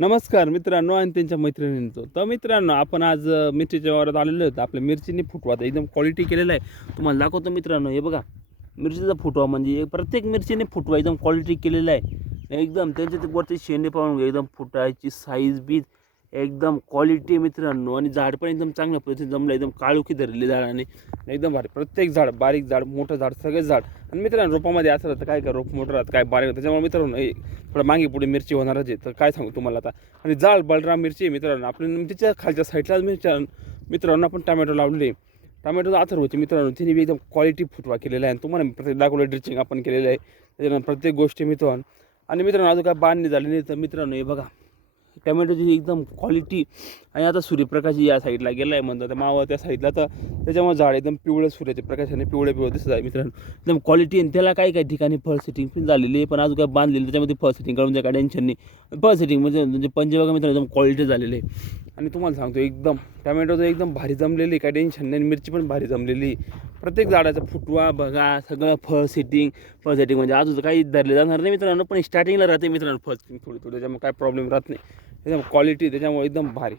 नमस्कार मित्रांनो आणि त्यांच्या मैत्रिणींचं. तर मित्रांनो, आपण आज मिरचीच्या वावरात आलेलो आहेत. आपल्या मिरचीने फुटवा तर एकदम क्वालिटी केलेला आहे. तुम्हाला दाखवतो मित्रांनो, हे बघा मिरचीचा फुटवा म्हणजे प्रत्येक मिरचीने फुटवा एकदम क्वालिटी केलेला आहे. एकदम त्यांच्या ते वरती शेंडे पाहून घ्या, एकदम फुटायची साईज बीज एकदम क्वालिटी मित्रांनो. आणि झाड पण एकदम चांगल्या पद्धतीने जमलं, एकदम काळोखी धरलेली झाडाने एकदम भारी. प्रत्येक झाड, बारीक झाड, मोठं झाड, सगळेच झाड. आणि मित्रांनो, रोपामध्ये असं राहतं काय, रोप मोठं राहतं काय बारीक, त्याच्यामुळे मित्रांनो थोडं मागे पुढे मिरची होणारच आहे. तर काय सांगू तुम्हाला आता. आणि जाड बलराम मिरची आहे मित्रांनो. आपल्या तिच्या खालच्या साईडला मित्रांनो आपण टमॅटो लावलेले. टमॅटो अथर्वचे मित्रांनो, तिने एकदम क्वालिटी फुटवा केलेला आहे. आणि तुम्हाला प्रत्येक दाखवलं ड्रिचिंग आपण केलेलं आहे. त्याच्यानंतर प्रत्येक गोष्टी मित्रांनो. आणि मित्रांनो, अजून काय बांधणी झाली नाही. तर मित्रांनो हे बघा टमॅटोची एकदम क्वालिटी. आणि आता सूर्यप्रकाश या साईडला गेला आहे म्हणतात मावा त्या साईडला, तर त्याच्यामुळे झाड एकदम पिवळं सूर्याच्या प्रकाशाने पिवळं दिसत आहे मित्रांनो. एकदम क्वालिटी. आणि त्याला काही ठिकाणी फळ सेटिंग पण झालेली आहे, पण अजून काय बांधलेली त्याच्यामध्ये फळ सेटिंग करून द्या, काय टेन्शन नाही. फळ सेटिंग म्हणजे पंजे बघा मित्रांनो, एकदम क्वालिटी झालेली आहे. आणि तुम्हाला सांगतो एकदम टमॅटो एकदम भारी जमलेली आहे, काय टेन्शन नाही. मिरची पण भारी जमलेली. प्रत्येक झाडाचा फुटवा बघा, सगळं फळ सेटिंग म्हणजे अजून काही धरले जाणार नाही मित्रांनो, पण स्टार्टिंगला राहते मित्रांनो फळ सेटिंग थोडी त्याच्यामुळे काय प्रॉब्लेम राहत नाही. एकदम क्वालिटी त्याच्यामुळे एकदम भारी.